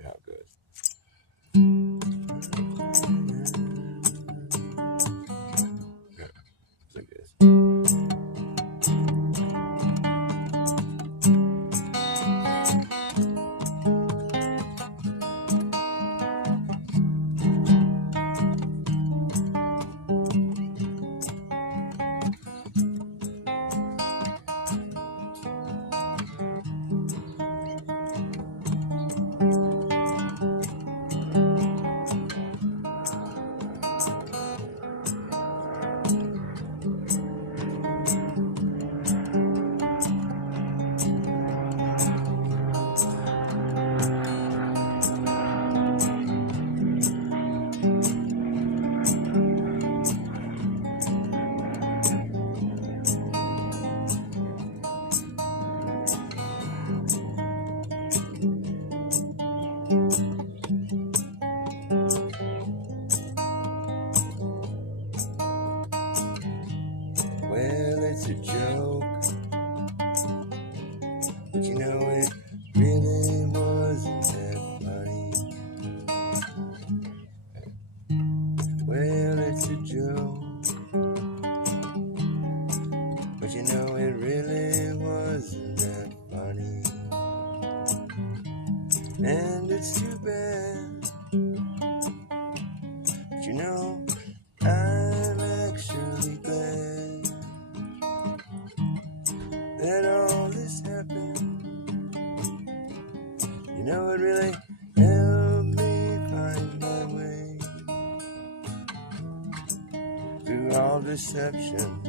Forget how it goes. Yeah, it's like this. Well, it's a joke, but you know it really wasn't that funny. Well, it's a joke, but you know it really wasn't that funny. And it's too bad, but you know I'm actually glad that all this happened. You know it really helped me find my way through all deceptions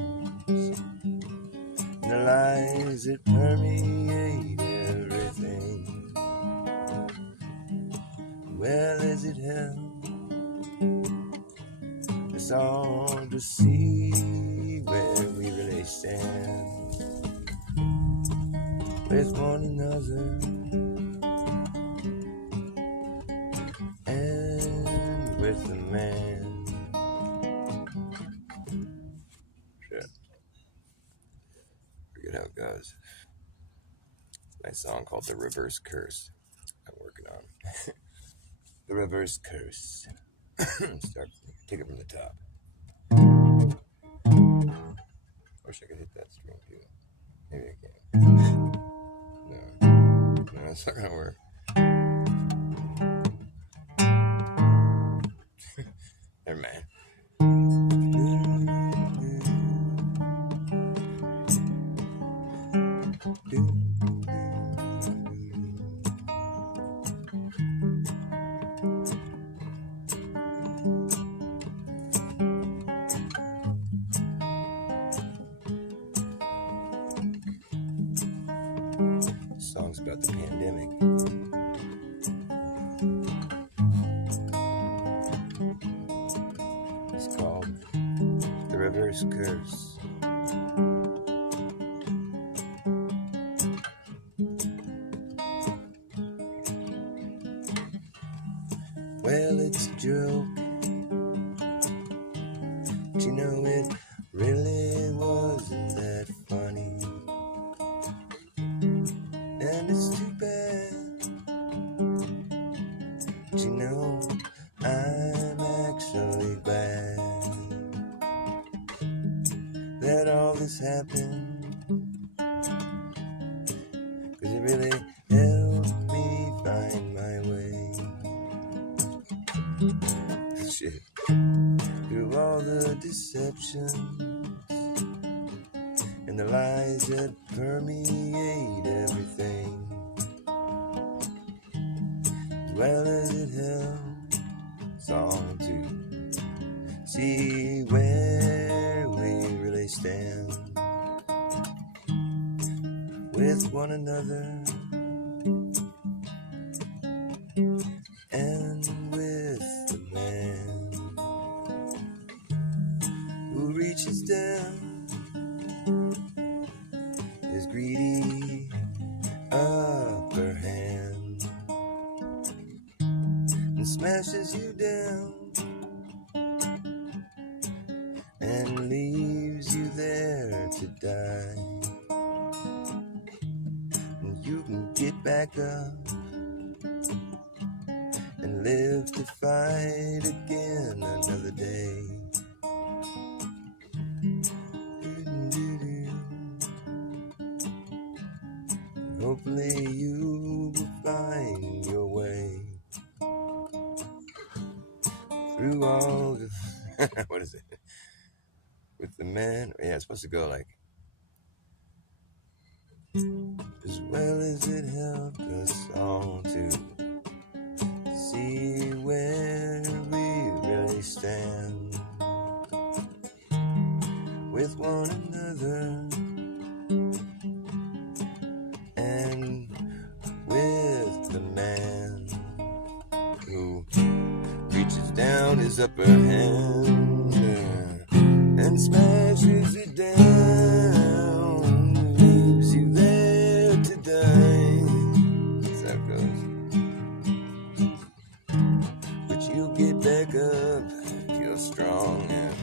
and the lies that permeate everything. Well, as it helped us all to see where we really stand with one another and with the man. Shit. Forget how it goes. Nice song called The Reverse Curse. I'm working on The Reverse Curse. Take it from the top. Wish I could hit that string too. Maybe I can. No, it's not gonna work. Never mind. This song's about the pandemic. It's called The Reverse Curse. Well, it's a joke, but you know it really wasn't that funny. And it's too bad, but you know I'm actually glad that all this happened, 'cause it really helped me find my way. Shit. Through all the deceptions and the lies that permeate everything, as well as it helps all to see where we really stand with one another and with the man who reaches down his greedy upper hand and smashes you down and leaves you there to die. And you can get back up and live to fight again another day. Hopefully you will find your way through all the what is it? With the man, yeah, it's supposed to go like, as well as it helped us all to see where we really stand with one another and with the man who reaches down his upper hand and smashes it down, leaves you there to die. That's how it goes. But you'll get back up if you're strong, and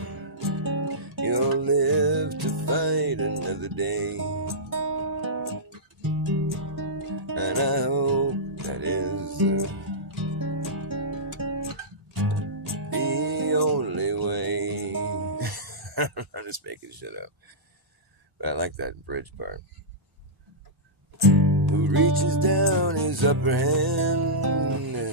you'll live to fight another day. And I hope that is the only way. I'm just making shit up. But I like that bridge part. Who reaches down his upper hand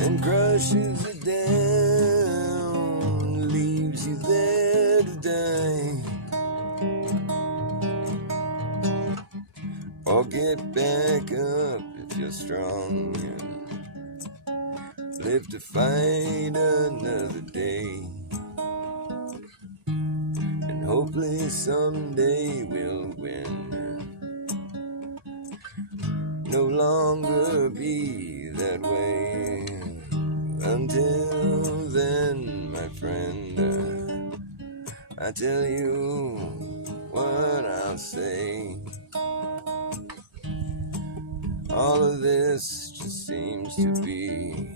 and crushes it down, leaves you there to die. Or get back up if you're strong and live to fight another day. And hopefully someday we'll win. No longer be that way. Until then, my friend, I tell you what I'll say. All of this just seems to be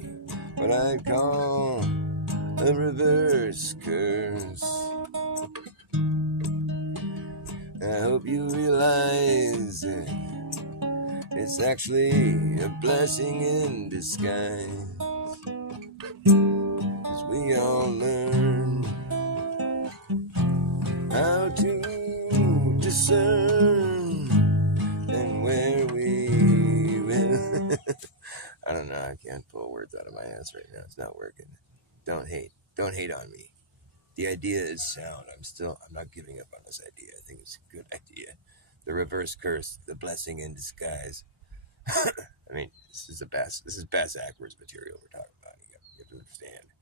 what I'd call a reverse curse. I hope you realize it's actually a blessing in disguise, 'cause we all learn how to discern and where we will. I don't know, I can't pull words out of my ass right now. It's not working. Don't hate on me. The idea is sound. I'm not giving up on this idea. I think it's a good idea. The reverse curse, the blessing in disguise. I mean, this is bass Ackwards material we're talking about. You have to understand.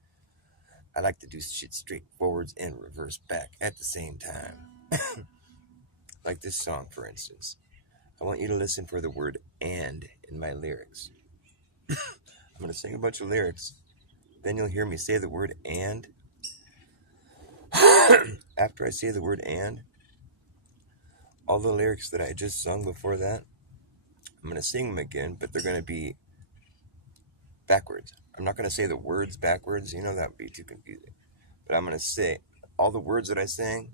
I like to do shit straight forwards and reverse back at the same time. Like this song, for instance. I want you to listen for the word "and" in my lyrics. I'm going to sing a bunch of lyrics. Then you'll hear me say the word "and." After I say the word "and," all the lyrics that I just sung before that, I'm going to sing them again, but they're going to be backwards. I'm not going to say the words backwards. That would be too confusing. But I'm going to say all the words that I sang.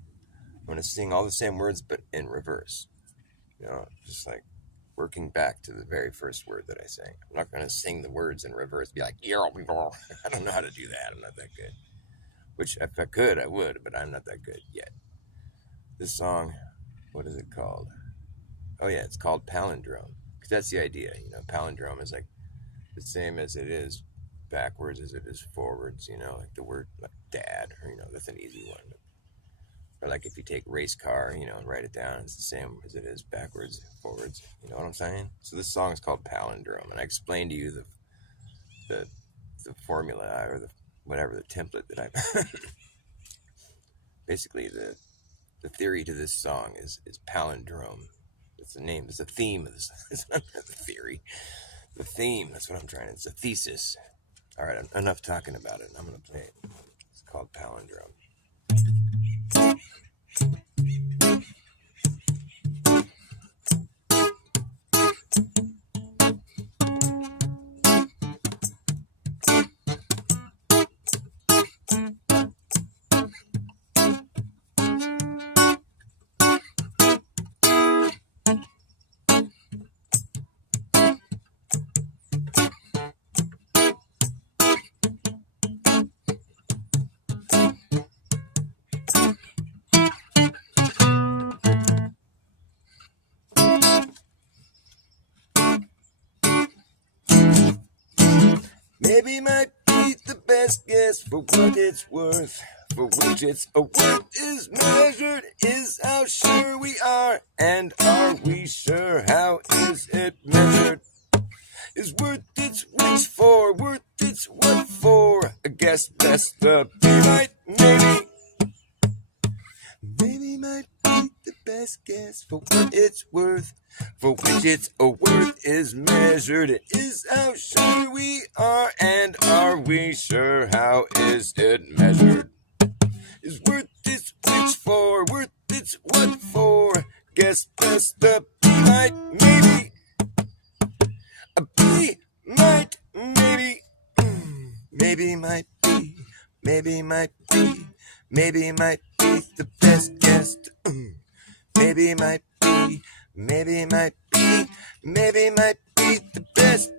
I'm going to sing all the same words, but in reverse. Just like working back to the very first word that I sang. I'm not going to sing the words in reverse. Be like, I don't know how to do that. I'm not that good. Which, if I could, I would, but I'm not that good yet. This song, what is it called? Oh yeah, it's called Palindrome. Because that's the idea. Palindrome is like the same as it is backwards as it is forwards. Like the word like dad, or that's an easy one. Or like if you take race car, and write it down, it's the same as it is backwards, forwards. You know what I'm saying? So this song is called Palindrome, and I explained to you the formula or the template that I basically the theory to this song is palindrome. It's the name. It's the theme of this. It's not the theory. The theme. That's what I'm trying. It's a thesis. All right. Enough talking about it. I'm gonna play it. It's called Palindrome. Maybe might be the best guess for what it's worth, for which its worth is measured, is how sure we are, and are we sure how is it measured? Is worth its which for, worth its what for? I guess best the be might, maybe. Maybe might be the best guess for what it's worth, for which its worth is measured. It is how sure we are, and are we sure how is it measured? Is worth its which for, worth its what for? Guess best the be might, maybe. A be might, maybe. Maybe might be, maybe might be, maybe might be the best guess. Maybe might be, maybe might be, maybe might be the best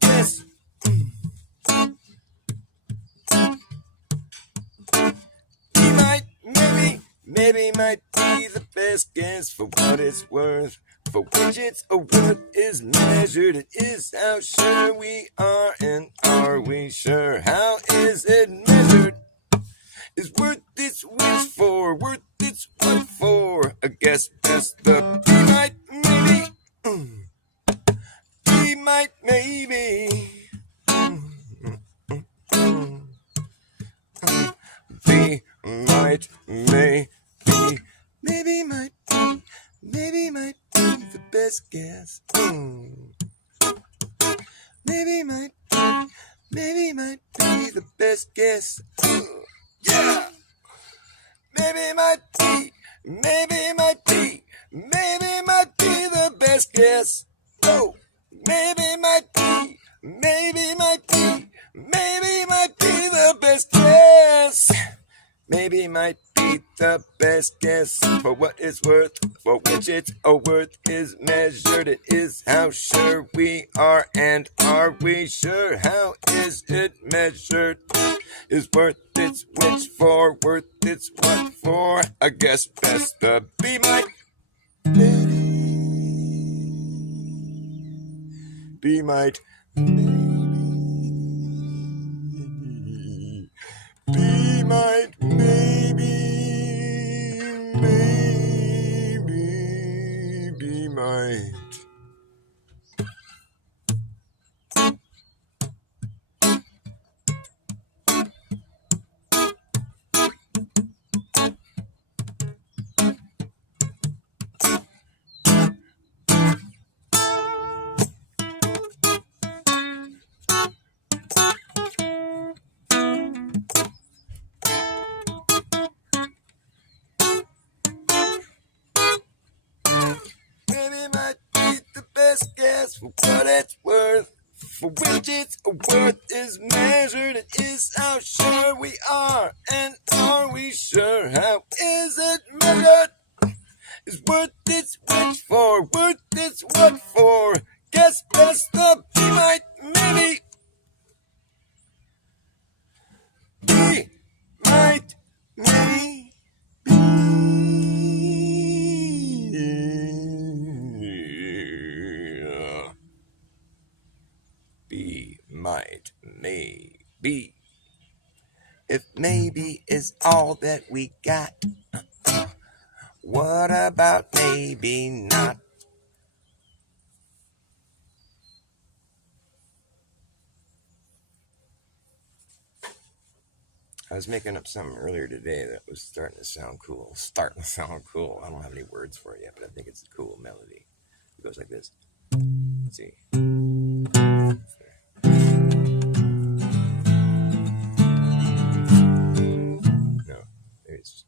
guess. Be might, maybe might be the best guess for what it's worth, for which its worth is measured. It is how sure we are, and are we sure how is it measured? Is worth its which for, worth its what for? I guess best the be might, maybe. Be might, maybe. Be might, maybe. Maybe might be, maybe might be the best guess. Maybe might be the best guess. Yeah! Maybe might be, maybe might be, maybe might be the best guess. Oh, maybe might be, maybe might be, maybe might be the best guess. Maybe might be the best guess for what it's worth, for which its worth is measured. It is how sure we are, and are we sure how is it measured? Is worth its which for, worth its what for? I guess best the be might, maybe. Be might, maybe. Be might, maybe, be might. For what it's worth, for which its worth is measured. It is how sure we are, and are we sure how is it measured? Is worth its which for, worth its what for? Guess best the be might, maybe. Be might, maybe. Be might, maybe. If maybe is all that we got, what about maybe not? I was making up something earlier today that was starting to sound cool. I don't have any words for it yet, but I think it's a cool melody. It goes like this. Let's see. No, maybe it's...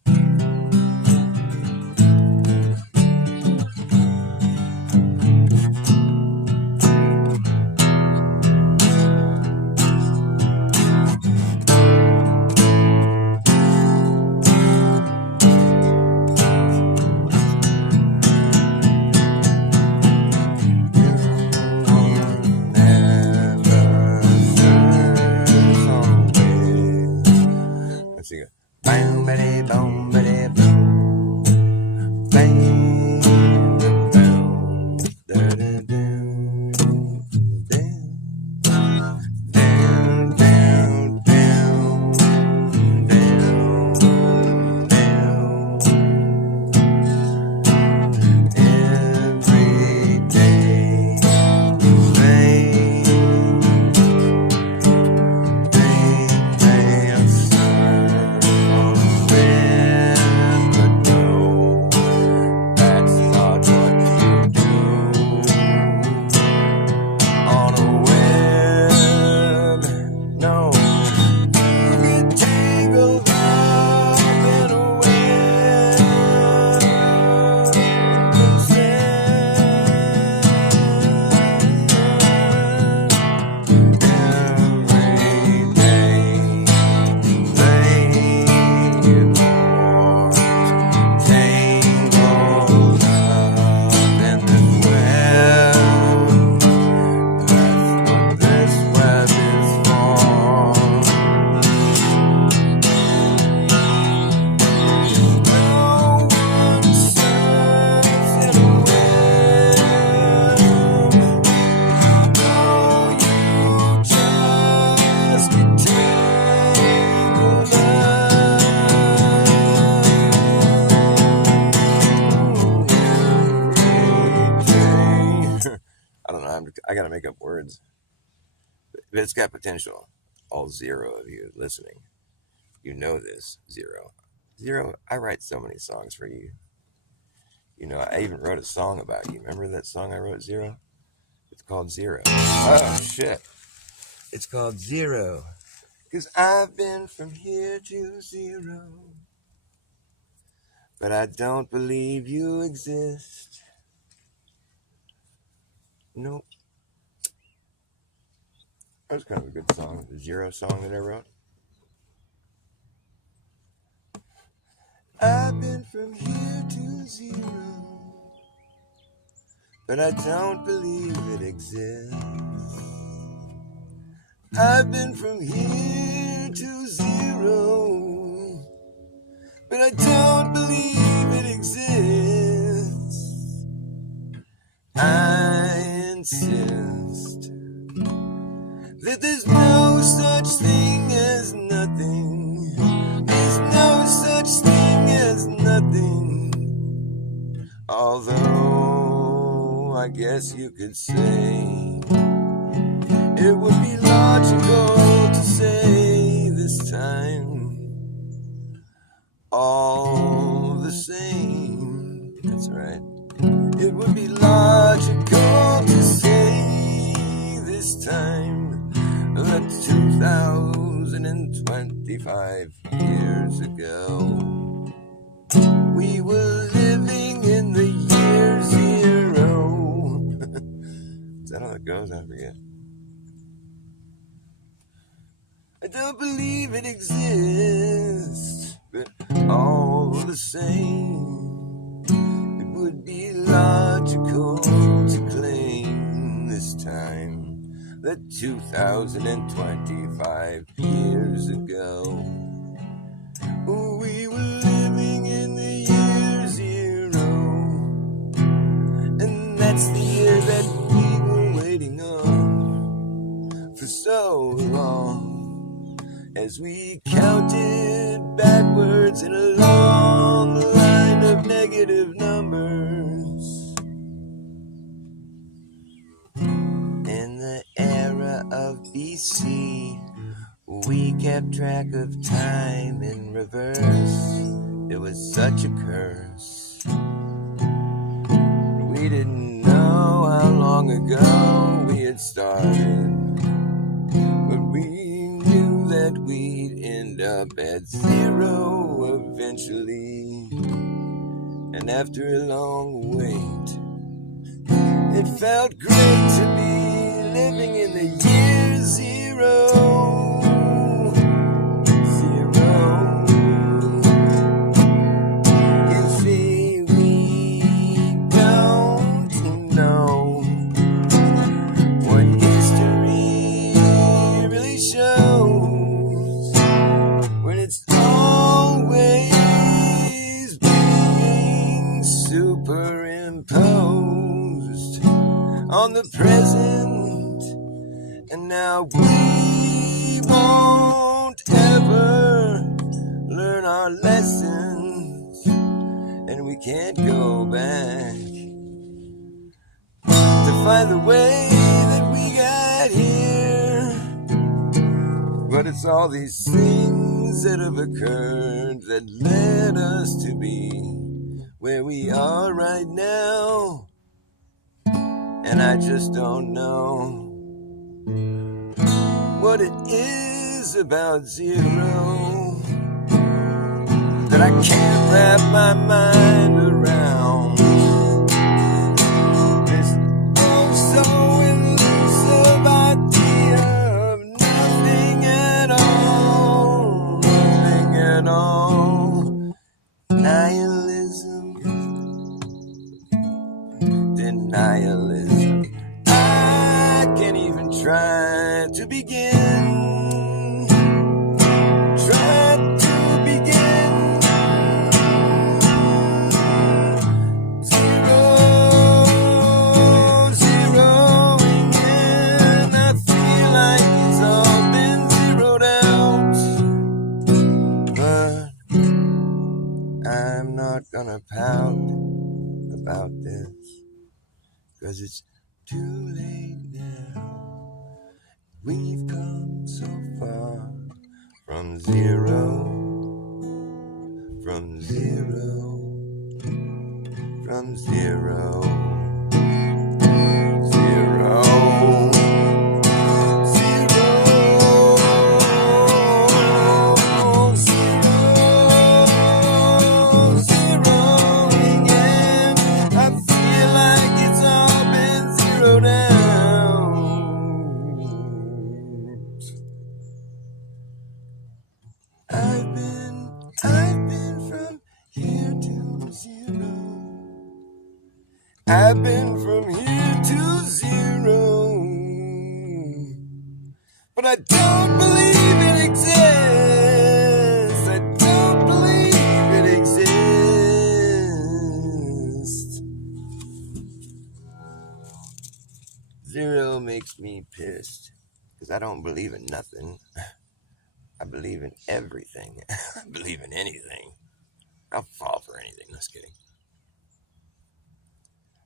But it's got potential. All zero of you listening, you know this. Zero. Zero, I write so many songs for you. You know, I even wrote a song about you. Remember that song I wrote, Zero? It's called Zero. Oh, shit. It's called Zero. Because I've been from here to zero. But I don't believe you exist. Nope. That was kind of a good song. The Zero song that I wrote. I've been from here to zero. But I don't believe it exists. I've been from here to zero, but I don't believe it exists. I insist that there's no such thing as nothing. There's no such thing as nothing. Although I guess you could say it would be logical to say this time, all the same. That's right. It would be logical to say this time that 2025 years ago, we were living in the year zero. Is that how it goes? I forget. I don't believe it exists, but all the same, it would be logical to claim this time that 2025 years ago, we were living in the year zero, and that's the year that we were waiting on for so long. As we counted backwards in a long line of negative numbers. In the era of BC, we kept track of time in reverse. It was such a curse. We didn't know how long ago we had started, but we knew that we'd end up at zero eventually. And after a long wait, it felt great to be living in the year zero. Zero. You see, we don't know what history really shows when it's always being superimposed on the present. And now we won't ever learn our lessons, and we can't go back to find the way that we got here. But it's all these things that have occurred that led us to be where we are right now. And I just don't know what it is about zero that I can't wrap my mind around. This oh so elusive idea of nothing at all, nothing at all. Nihilism, denialism. I can't even try to begin. Try to begin. Zero, zeroing in. I feel like it's all been zeroed out. But I'm not gonna pout about this, 'cause it's too late now. We've zero, from zero, from zero, zero, zeroing in. I feel like it's all been zeroed out. I've been from here to zero. I've been from here to zero. But I don't believe it exists. I don't believe it exists. Zero makes me pissed because I don't believe in nothing. I believe in everything. I believe in anything. I'll fall for anything. Just kidding.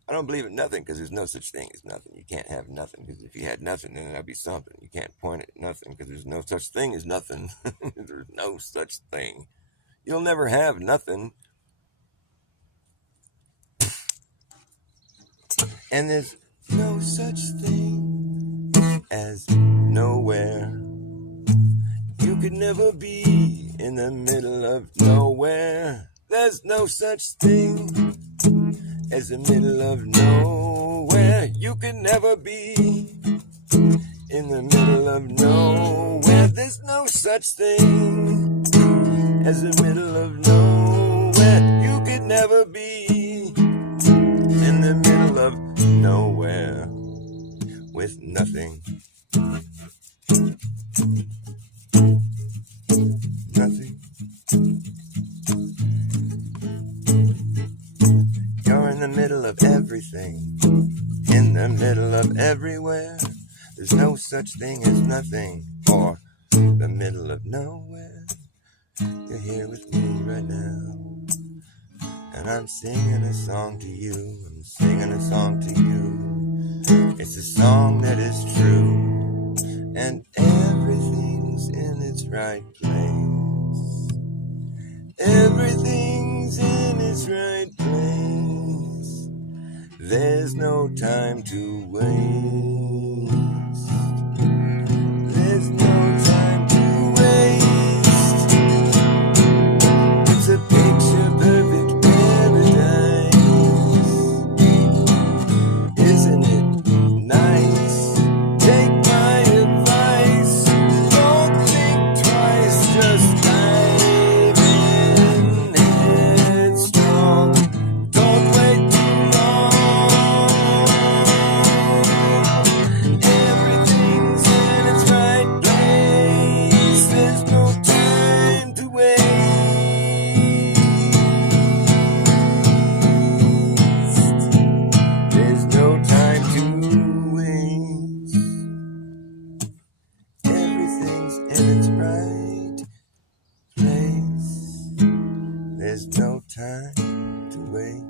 I don't believe in nothing because there's no such thing as nothing. You can't have nothing because if you had nothing, then that'd be something. You can't point at nothing because there's no such thing as nothing. There's no such thing. You'll never have nothing. And there's no such thing as nowhere. You could never be in the middle of nowhere. There's no such thing as the middle of nowhere. You could never be in the middle of nowhere. There's no such thing as the middle of nowhere. You could never be in the middle of nowhere with nothing. Nothing. You're in the middle of everything, in the middle of everywhere. There's no such thing as nothing or the middle of nowhere. You're here with me right now, and I'm singing a song to you. I'm singing a song to you. It's a song that is true, and everything's in its right place. Everything's in its right place. There's no time to waste. There's no time to waste. It's a picture perfect paradise. Isn't it nice? Take my advice. Don't think twice, just dive in headstrong. Don't wait too long. Everything's in its right place. There's no time to waste. There's no time to waste. Everything's in its right place. There's no time to waste.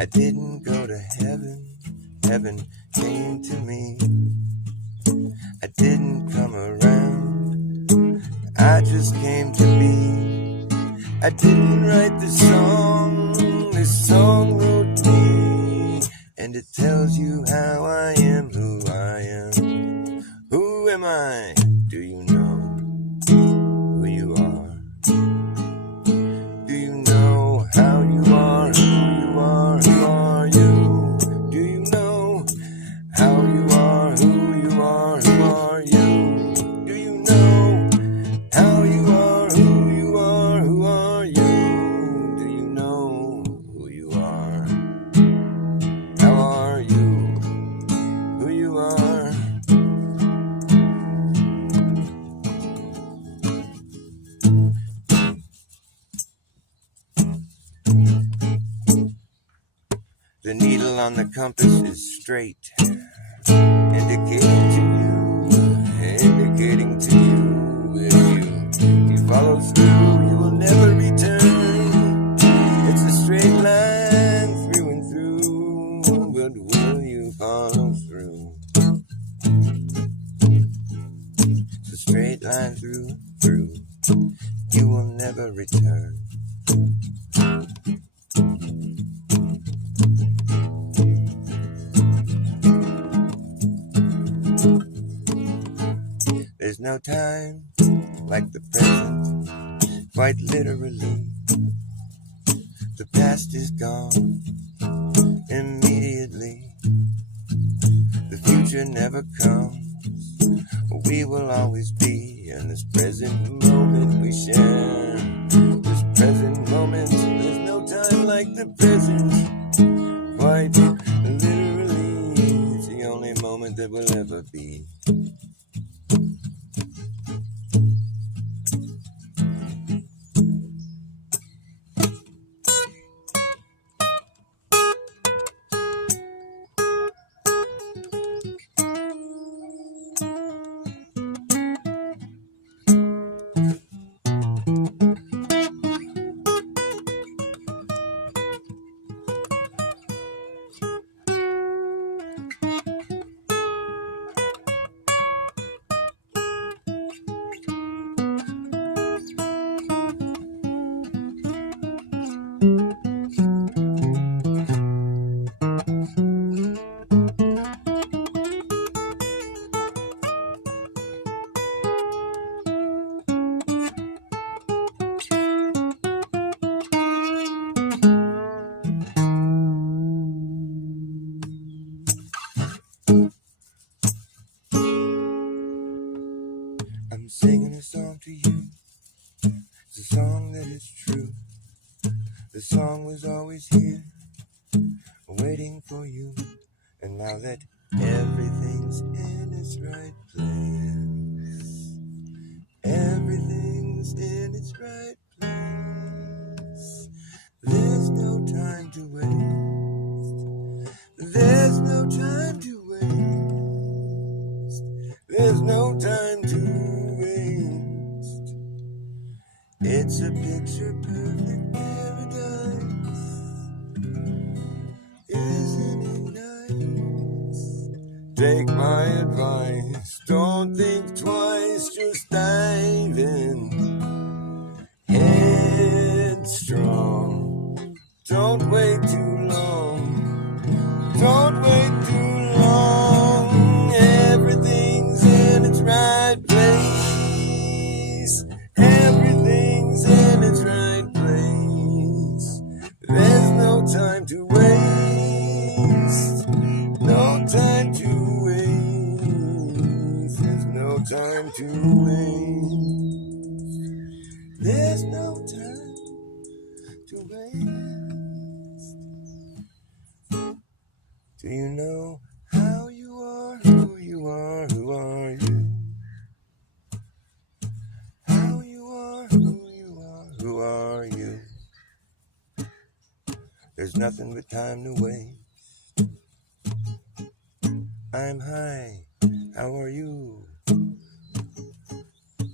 I didn't go to heaven. Heaven came to me. I didn't come around. I just came to be. I didn't write this song wrote me. And it tells you how I am, who I am. Who am I? Do you know who you are? Do you know how you are, who you are, who are you? Do you know how you are, who you are, who are you? Do you know how you are, who you are, who are you? Do you know who you are? How are you? Who you are? The needle on the compass is straight, indicating to you. If you follow through, you will never return. It's a straight line through and through, but will you follow no time like the present, quite literally. The past is gone immediately. The future never comes. We will always be in this present moment we share. This present moment, there's no time like the present. Quite literally, it's the only moment that will ever be. I'm singing a song to you. It's a song that is true. The song was always here, waiting for you. And now that everything's in its right place, everything's in its right place. There's no time to waste. There's no time to waste. There's no time to waste. It's a picture perfect paradise. Isn't it nice? Take my advice. Don't think twice. Just dive in. Headstrong. Don't wait too long. Don't wait too long. Everything's in its right place. Everything's in its right place. There's no time to waste. No time to waste. There's no time to waste. There's no time to waste. Do you know how you are, who you are, who are you? How you are, who you are, who are you? There's nothing but time to waste. I'm high, how are you?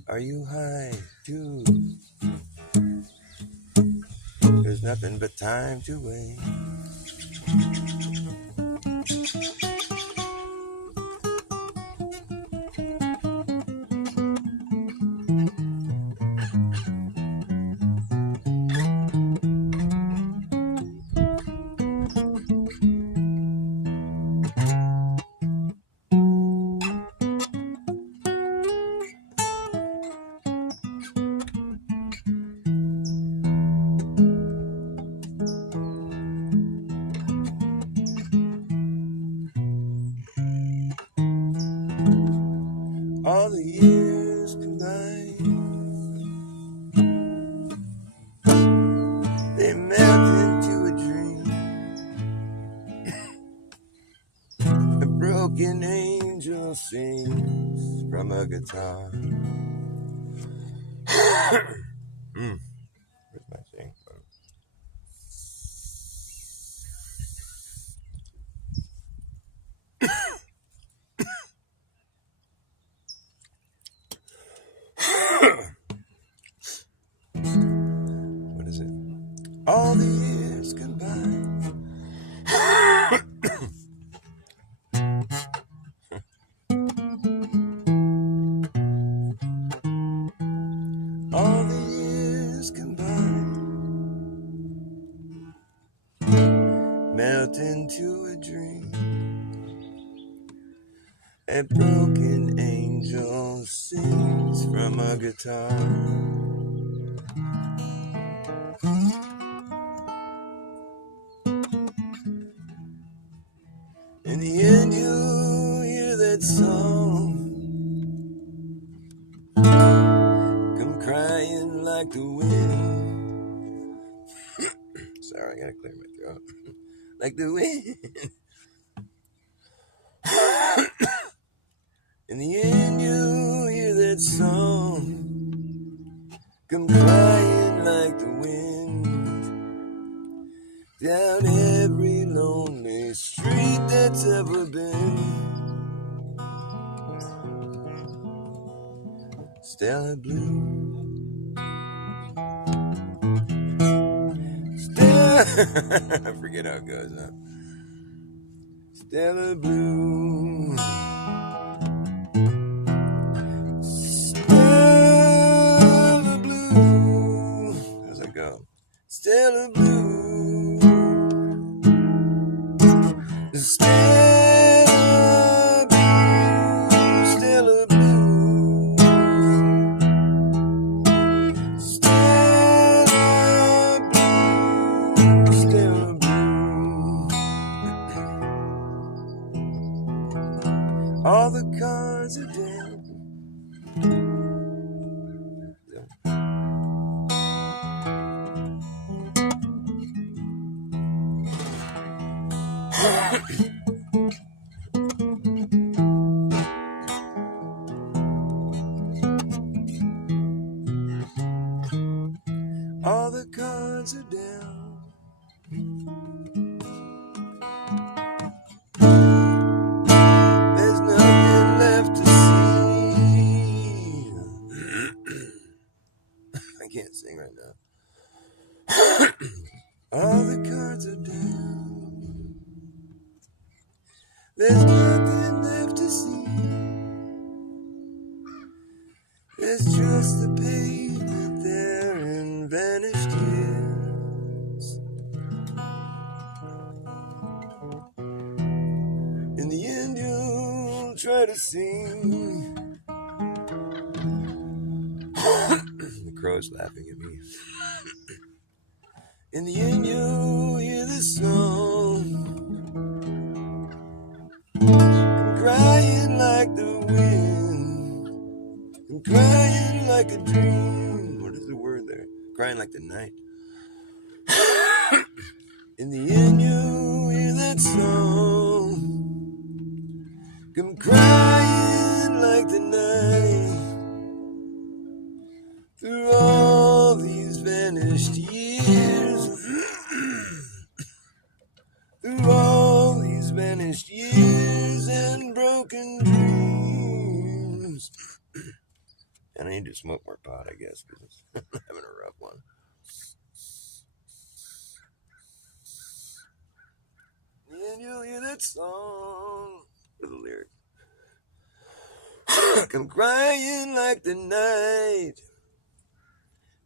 Are you high too? There's nothing but time to waste. All the years combined, they melt into a dream. A broken angel sings from a guitar. Where's my thing? What is it? All the years combined. All the years combined melt into a dream. A broken angel sings from a guitar. In the end you'll hear that song come crying like the wind. Sorry, I gotta clear my throat. Like the wind. In the end you'll hear that song come crying like the wind down every lonely street that's ever been. Stella Blue, Stella. I forget how it goes, huh? Stella Blue, Stella Blue. How's that go? Stella Blue, Stella Blue, Stella Blue, Stella Blue, Stella Blue. All the cards are down. All the cards are down. There's nothing left to see. I can't sing right now. All the cards are down. There's nothing left to see. There's just the pavement there and vanished years. In the end you'll try to sing. The crow's laughing at me. In the end you'll hear the song come crying like the wind, come crying like a dream. What is the word there? Crying like the night. In the end you'll hear that song come crying like the night. Through all these vanished years, through all these vanished years and broken dreams. And I need to smoke more pot, I guess, because I'm having a rough one. And you'll hear that song with the lyric. Come crying like the night.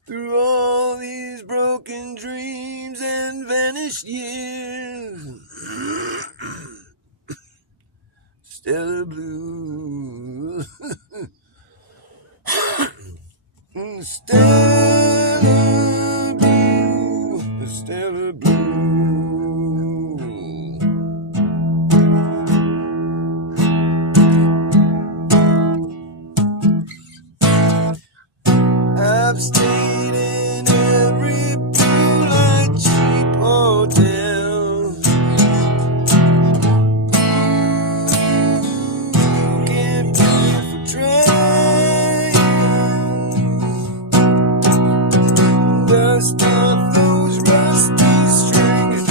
Through all these broken dreams and vanished years. Stella Blue. Stella Blue. Stella Blue. I've stayed in every blue light cheap hotel. Can't pay for trying. Dust off those rusty strings.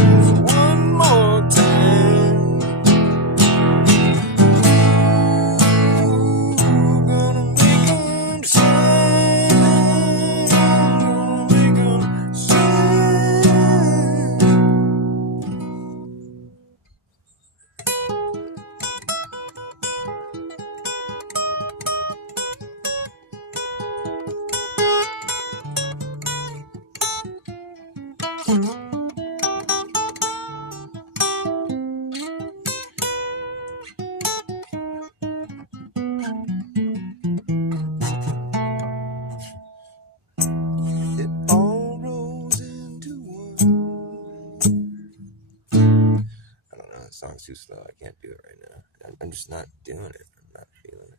that song's too slow. I can't do it right now. I'm just not doing it. I'm not feeling it.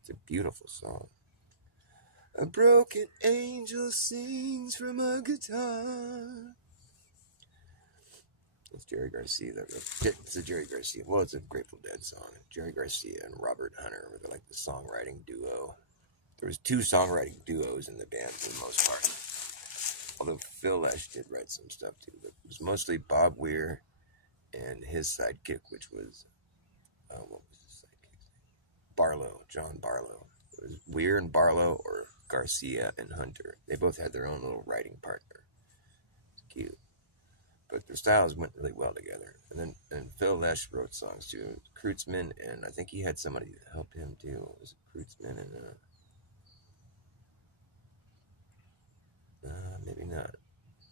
It's a beautiful song. A broken angel sings from a guitar. It's Jerry Garcia. It's a Jerry Garcia. Well, it's a Grateful Dead song. Jerry Garcia and Robert Hunter were like the songwriting duo. There was 2 songwriting duos in the band for the most part. Although Phil Lesh did write some stuff too, but it was mostly Bob Weir and his sidekick, which was what was his sidekick? Barlow, John Barlow. It was Weir and Barlow, or Garcia and Hunter. They both had their own little writing partner. It's cute. But their styles went really well together. And Phil Lesh wrote songs too. Kreutzmann, and I think he had somebody help him too. It was Kreutzmann and maybe not.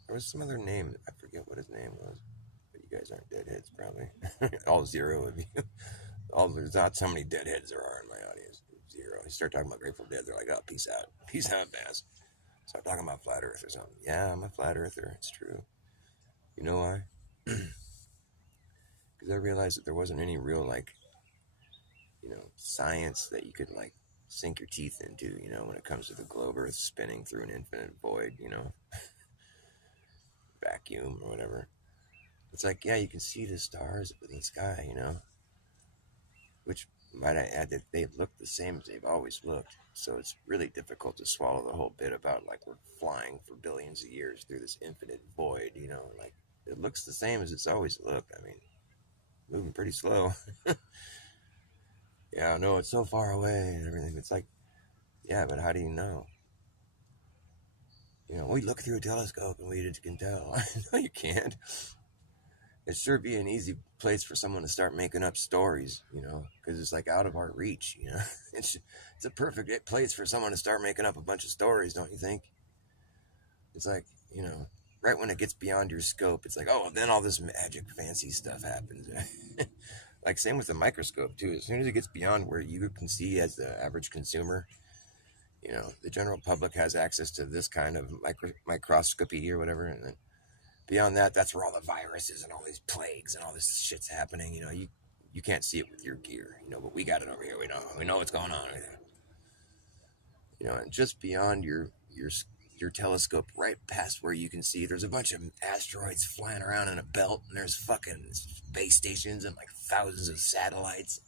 There was some other name. I forget what his name was. But you guys aren't deadheads, probably. All 0 of you. There's not so many deadheads there are in my audience. 0. You start talking about Grateful Dead, they're like, oh, peace out. Peace out, Bass. Start talking about Flat Earth or something. Yeah, I'm a Flat Earther. It's true. You know why? Because I realized that there wasn't any real, science that you could, sink your teeth into, when it comes to the globe Earth spinning through an infinite void, vacuum or whatever. It's like, yeah, you can see the stars up in the sky, which, might I add, that they look the same as they've always looked. So it's really difficult to swallow the whole bit about, we're flying for billions of years through this infinite void, it looks the same as it's always looked. I mean, moving pretty slow. Yeah, no, it's so far away and everything. It's like, yeah, but how do you know? We look through a telescope and we can tell. No, you can't. It sure be an easy place for someone to start making up stories, because it's out of our reach, It's a perfect place for someone to start making up a bunch of stories, don't you think? It's like, right when it gets beyond your scope, it's like, oh, then all this magic fancy stuff happens. Same with the microscope too. As soon as it gets beyond where you can see as the average consumer, the general public has access to this kind of microscopy or whatever, and then beyond that, that's where all the viruses and all these plagues and all this shit's happening. You can't see it with your gear, but we got it over here. We know what's going on. And just beyond your telescope, right past where you can see, there's a bunch of asteroids flying around in a belt, and there's fucking space stations and thousands of satellites,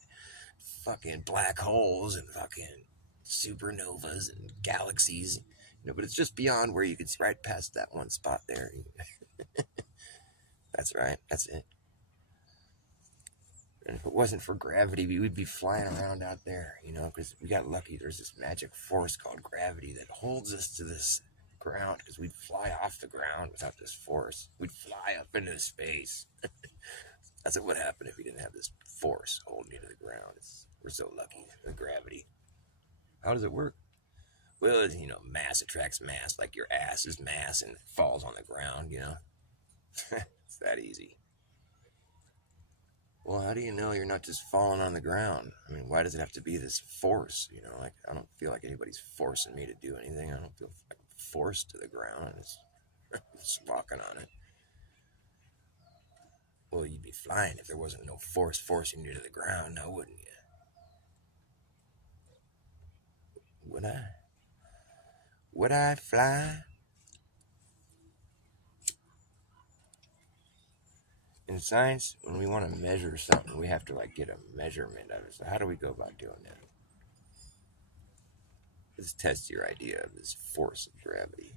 fucking black holes and fucking supernovas and galaxies, but it's just beyond where you can see, right past that one spot there. That's right, that's it. And if it wasn't for gravity, we would be flying around out there, because we got lucky. There's this magic force called gravity that holds us to this ground, because we'd fly off the ground without this force. We'd fly up into space. That's what would happen if we didn't have this force holding you to the ground. We're so lucky with gravity. How does it work? Well, mass attracts mass, like your ass is mass and it falls on the ground, It's that easy. Well, how do you know you're not just falling on the ground? I mean, why does it have to be this force? I don't feel like anybody's forcing me to do anything. I don't feel forced to the ground. It's just walking on it. Well, you'd be flying if there wasn't no force forcing you to the ground, now wouldn't you? Would I? Would I fly? In science, when we want to measure something, we have to get a measurement of it. So how do we go about doing that? Let's test your idea of this force of gravity.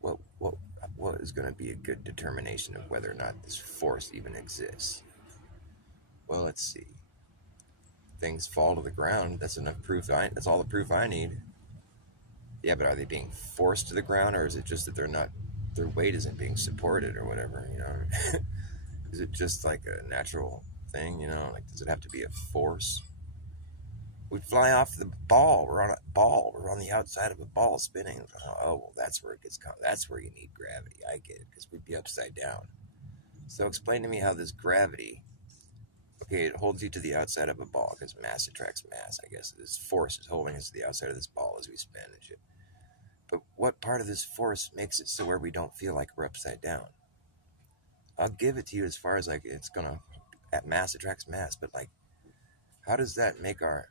What is going to be a good determination of whether or not this force even exists? Well, let's see. Things fall to the ground. That's enough proof. That's all the proof I need. Yeah, but are they being forced to the ground, or is it just that their weight isn't being supported or whatever? Is it just a natural thing? Does it have to be a force? We fly off the ball. We're on a ball. We're on the outside of a ball spinning. Oh, well, that's where it gets. That's where you need gravity. I get it, because we'd be upside down. So explain to me how this gravity. Okay, it holds you to the outside of a ball because mass attracts mass. I guess this force is holding us to the outside of this ball as we spin and shit. But what part of this force makes it so where we don't feel like we're upside down? I'll give it to you as far as like it's gonna at mass attracts mass, but like how does that make our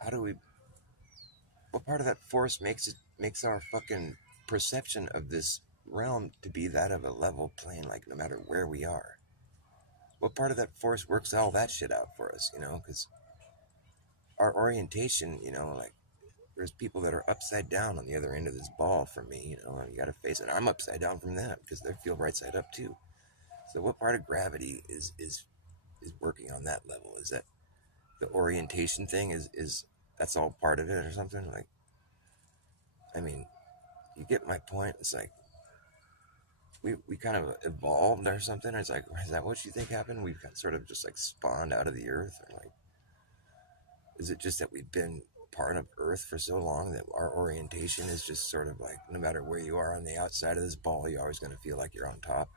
how do we what part of that force makes our fucking perception of this realm to be that of a level plane, like no matter where we are? What part of that force works all that shit out for us, you know? Because our orientation, you know, like there's people that are upside down on the other end of this ball from me, you know, and you got to face it. I'm upside down from them because they feel right side up too. So what part of gravity is working on that level? Is that the orientation thing? Is that's all part of it or something? Like, I mean, you get my point. It's like we kind of evolved or something. It's like, is that what you think happened? We've sort of just like spawned out of the earth, or like, is it just that we've been part of Earth for so long that our orientation is just sort of like no matter where you are on the outside of this ball, you're always going to feel like you're on top.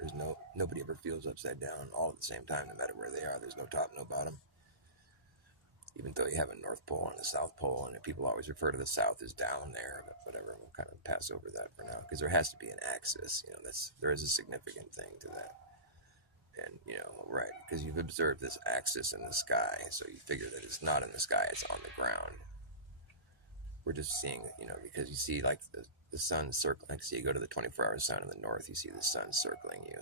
There's nobody ever feels upside down all at the same time, no matter where they are. There's no top, no bottom. Even though you have a North Pole and a South Pole, and people always refer to the South as down there, but whatever, we'll kind of pass over that for now because there has to be an axis. You know, there is a significant thing to that, and you know, right? Because you've observed this axis in the sky, so you figure that it's not in the sky; it's on the ground. We're just seeing, you know, because you see like the sun circling. Like, see, you go to the 24-hour sun in the north, you see the sun circling you,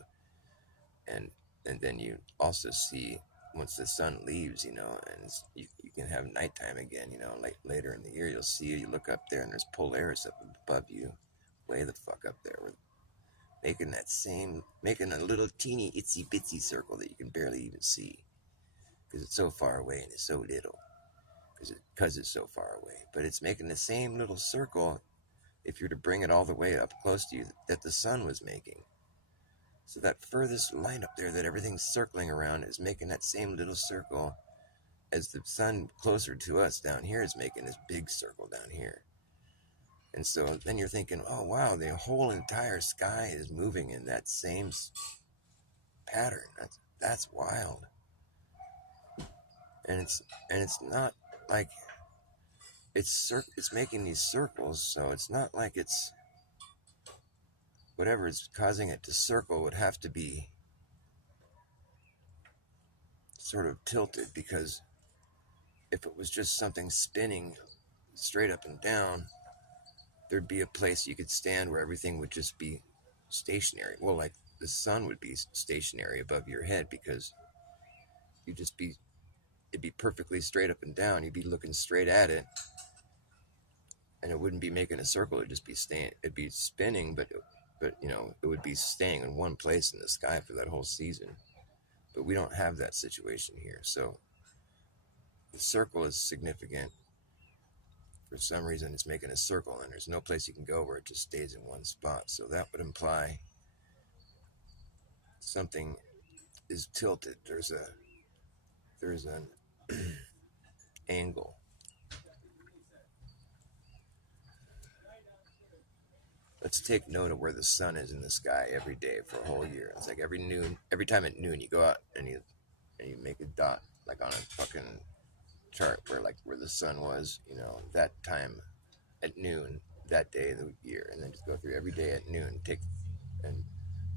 and and then you also see once the sun leaves, you know, and you can have nighttime again, you know, like later in the year, you'll see you look up there and there's Polaris up above you, way the fuck up there, with making a little teeny itsy bitsy circle that you can barely even see because it's so far away and it's so little because it's so far away, but it's making the same little circle if you're to bring it all the way up close to you that the sun was making. So that furthest line up there that everything's circling around is making that same little circle as the sun closer to us down here is making this big circle down here. And so then you're thinking, oh wow, the whole entire sky is moving in that same pattern. That's wild. And it's not like it's making these circles, so it's not like it's whatever is causing it to circle would have to be sort of tilted, because if it was just something spinning straight up and down, there'd be a place you could stand where everything would just be stationary. Well, like the sun would be stationary above your head because you'd just be, it'd be perfectly straight up and down. You'd be looking straight at it and it wouldn't be making a circle. It'd just be it'd be spinning, but you know, it would be staying in one place in the sky for that whole season. But we don't have that situation here. So the circle is significant. For some reason, it's making a circle, and there's no place you can go where it just stays in one spot. So that would imply something is tilted. There's an angle. Let's take note of where the sun is in the sky every day for a whole year. It's like every time at noon, you go out and you make a dot like on a fucking chart where the sun was, you know, that time at noon that day of the year, and then just go through every day at noon. Take and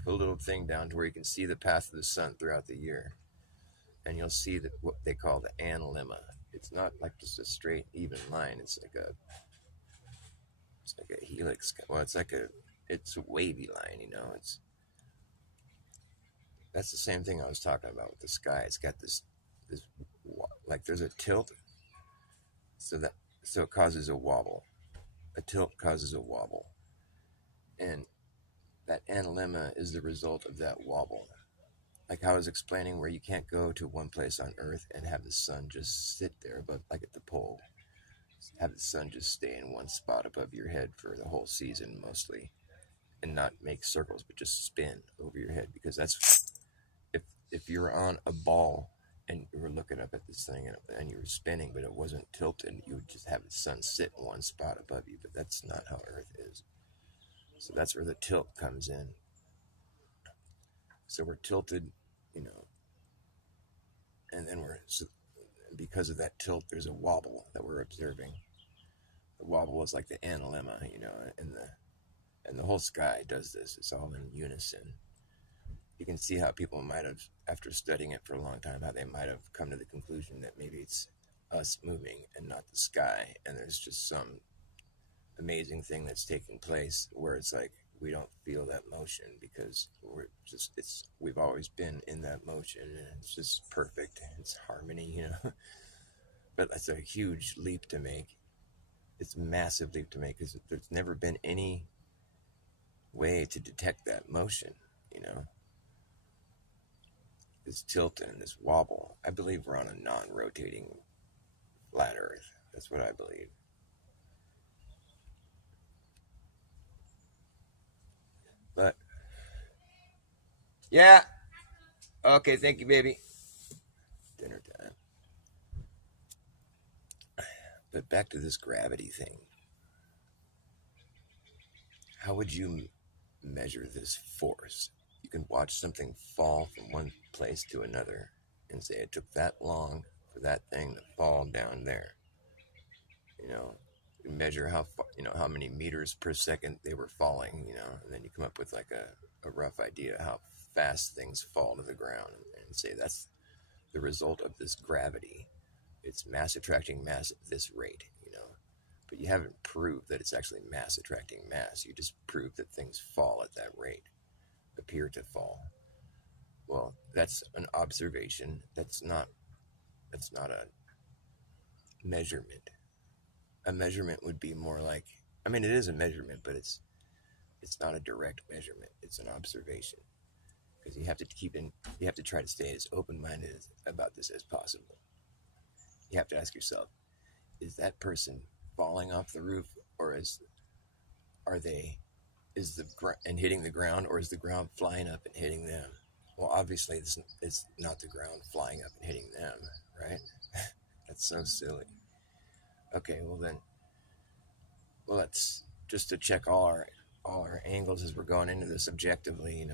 put a little thing down to where you can see the path of the sun throughout the year, and you'll see that what they call the analemma. It's not like just a straight even line. It's like a helix. Well, it's a wavy line. You know, that's the same thing I was talking about with the sky. It's got this like there's a tilt, so it causes a wobble. A tilt causes a wobble, and that analemma is the result of that wobble. Like how I was explaining, where you can't go to one place on Earth and have the sun just sit there, but like at the pole, have the sun just stay in one spot above your head for the whole season mostly, and not make circles, but just spin over your head. Because that's if you're on a ball and you were looking up at this thing and you were spinning, but it wasn't tilted, you would just have the sun sit in one spot above you. But that's not how Earth is. So that's where the tilt comes in. So we're tilted, you know, and then because of that tilt, there's a wobble that we're observing. The wobble is like the analemma, you know, and the whole sky does this. It's all in unison. can see how people might have, after studying it for a long time, how they might have come to the conclusion that maybe it's us moving and not the sky, and there's just some amazing thing that's taking place where it's like we don't feel that motion because we've always been in that motion, and it's just perfect. It's harmony. But that's a huge leap to make. It's a massive leap to make because there's never been any way to detect that motion. You know, this tilt and this wobble. I believe we're on a non-rotating flat Earth. That's what I believe. But yeah, okay, thank you, baby. Dinner time. But back to this gravity thing. How would you measure this force? You can watch something fall from one place to another and say it took that long for that thing to fall down there. You know, you measure how far, how many meters per second they were falling, and then you come up with like a rough idea how fast things fall to the ground and say that's the result of this gravity. It's mass attracting mass at this rate. But you haven't proved that it's actually mass attracting mass. You just proved that things fall at that rate, appear to fall. Well, that's an observation. That's not a measurement. A measurement would be more like, I mean, it is a measurement, but it's not a direct measurement. It's an observation because you have to try to stay as open-minded about this as possible. You have to ask yourself, is that person falling off the roof, or are they and hitting the ground, or is the ground flying up and hitting them? Well, obviously it's not the ground flying up and hitting them, right? That's so silly. Okay, well, let's just to check all our angles as we're going into this objectively.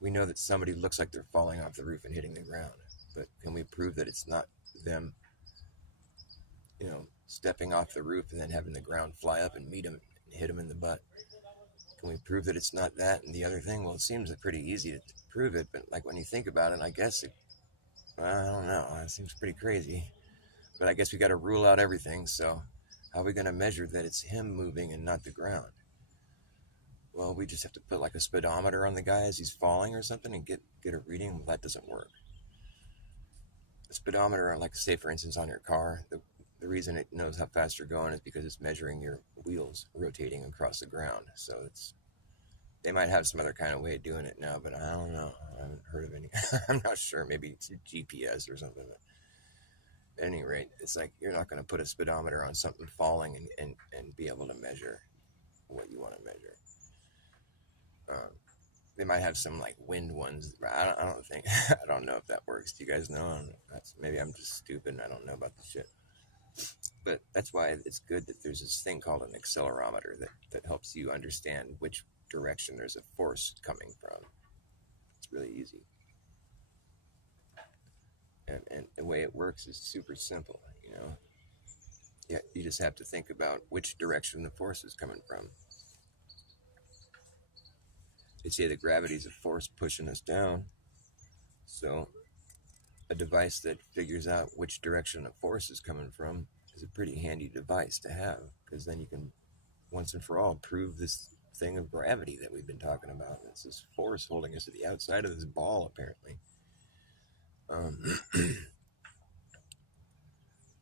We know that somebody looks like they're falling off the roof and hitting the ground, but can we prove that it's not them? Stepping off the roof and then having the ground fly up and meet them and hit them in the butt. Can we prove that it's not that and the other thing? Well, it seems pretty easy to prove it, but like when you think about it, I guess I don't know. It seems pretty crazy. But I guess we got to rule out everything. So how are we going to measure that it's him moving and not the ground? Well, we just have to put like a speedometer on the guy as he's falling or something and get a reading. Well, that doesn't work. A speedometer, like say for instance on your car, the reason it knows how fast you're going is because it's measuring your wheels rotating across the ground. So they might have some other kind of way of doing it now, but I don't know. I haven't heard of any. I'm not sure. Maybe it's GPS or something. But at any rate, it's like you're not going to put a speedometer on something falling and be able to measure what you want to measure. They might have some like wind ones. I don't think. I don't know if that works. Do you guys know? Maybe I'm just stupid and I don't know about the shit. But that's why it's good that there's this thing called an accelerometer that helps you understand which direction there's a force coming from. It's really easy. And the way it works is super simple. Yeah, you just have to think about which direction the force is coming from. They say that gravity is a force pushing us down. So a device that figures out which direction a force is coming from is a pretty handy device to have, because then you can once and for all prove this thing of gravity that we've been talking about. It's this force holding us to the outside of this ball, apparently.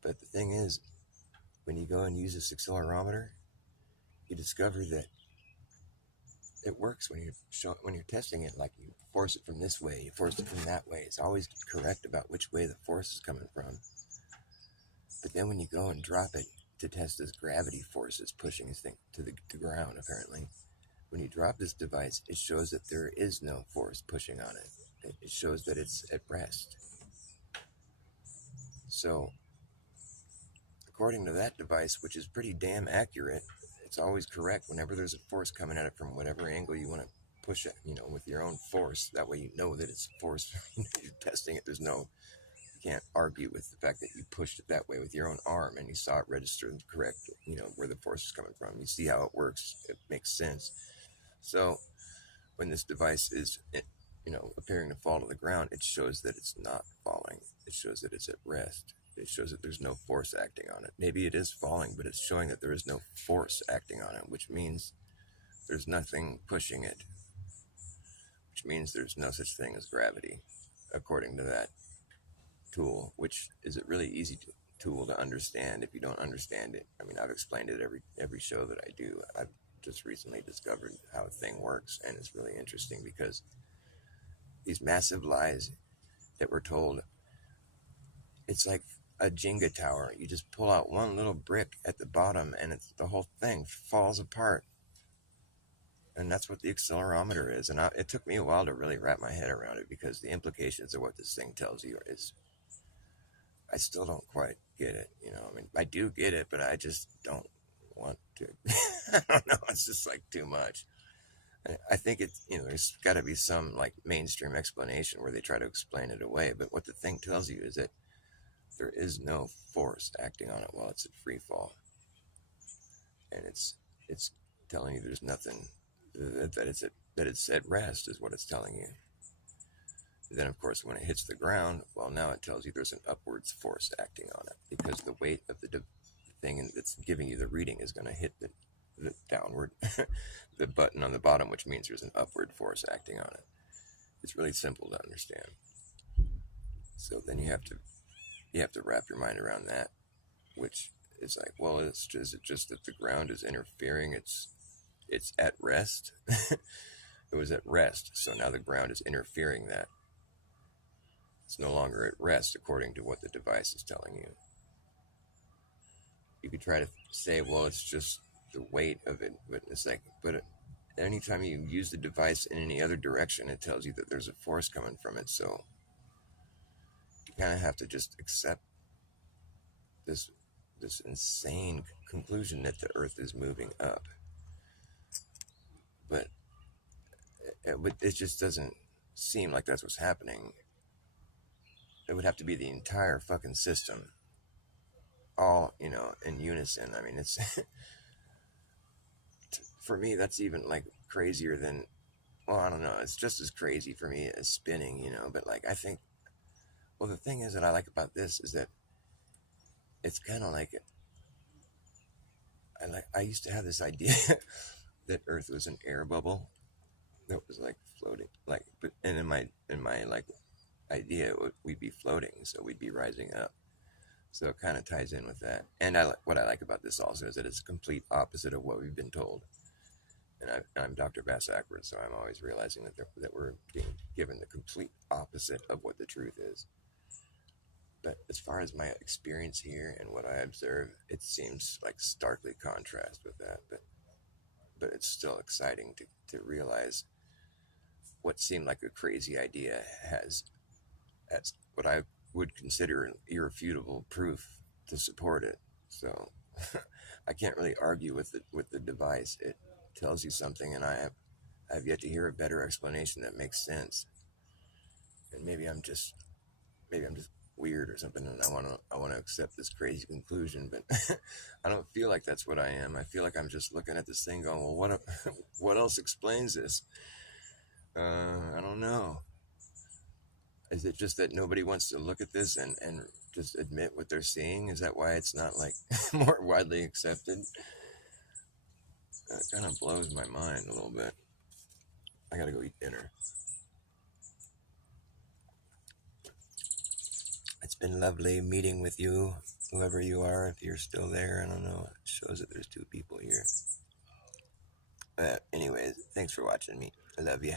But the thing is, when you go and use this accelerometer, you discover that it works when you're testing it. Like you force it from this way, you force it from that way. It's always correct about which way the force is coming from. But then when you go and drop it to test this gravity force that's pushing this thing to the ground, apparently, when you drop this device, it shows that there is no force pushing on it. It shows that it's at rest. So, according to that device, which is pretty damn accurate, it's always correct whenever there's a force coming at it from whatever angle you want to push it, with your own force. That way you know that it's force. You're testing it. You can't argue with the fact that you pushed it that way with your own arm and you saw it register correct, where the force is coming from. You see how it works. It makes sense. So when this device is, appearing to fall to the ground, it shows that it's not falling. It shows that it's at rest. It shows that there's no force acting on it. Maybe it is falling, but it's showing that there is no force acting on it, which means there's nothing pushing it, which means there's no such thing as gravity, according to that tool, which is a really easy tool to understand if you don't understand it. I mean, I've explained it every show that I do. I've just recently discovered how a thing works, and it's really interesting because these massive lies that we're told, it's like a Jenga tower. You just pull out one little brick at the bottom, and the whole thing falls apart. And that's what the accelerometer is. And it took me a while to really wrap my head around it, because the implications of what this thing tells you is, I still don't quite get it. I mean, I do get it, but I just don't want to. I don't know. It's just like too much. I think there's got to be some like mainstream explanation where they try to explain it away. But what the thing tells you is that there is no force acting on it while it's at free fall. And it's telling you there's nothing, that it's at rest is what it's telling you. Then, of course, when it hits the ground, well, now it tells you there's an upwards force acting on it, because the weight of the thing that's giving you the reading is going to hit the downward, the button on the bottom, which means there's an upward force acting on it. It's really simple to understand. So then you have to wrap your mind around that, which is like, well, is it just that the ground is interfering? It's at rest. It was at rest, so now the ground is interfering that. It's no longer at rest according to what the device is telling you. You could try to say, well, it's just the weight of it, but it's like, anytime you use the device in any other direction, it tells you that there's a force coming from it. So you kind of have to just accept this insane conclusion that the Earth is moving up. But it just doesn't seem like that's what's happening. It would have to be the entire fucking system, all, in unison. I mean, it's for me, that's even like crazier than, well, I don't know, it's just as crazy for me as spinning, but like, I think, well, the thing is that I like about this is that it's kind of like, I used to have this idea that Earth was an air bubble that was like floating, like, but, and in my like idea, we'd be floating, so we'd be rising up. So it kind of ties in with that. And what I like about this also is that it's a complete opposite of what we've been told. And I'm Dr. Bass Ackwards, so I'm always realizing that we're being given the complete opposite of what the truth is. But as far as my experience here and what I observe, it seems like starkly contrast with that. But it's still exciting to realize what seemed like a crazy idea has what I would consider an irrefutable proof to support it. So I can't really argue with the device. It tells you something, and I have yet to hear a better explanation that makes sense. And maybe I'm just weird or something, and I want to accept this crazy conclusion, but I don't feel like that's what I am. I feel like I'm just looking at this thing going, well, what else explains this? I don't know. Is it just that nobody wants to look at this and just admit what they're seeing? Is that why it's not like more widely accepted? That kind of blows my mind a little bit. I gotta go eat dinner. It's been lovely meeting with you, whoever you are. If you're still there, I don't know. It shows that there's 2 people here. Anyways, thanks for watching me. I love you.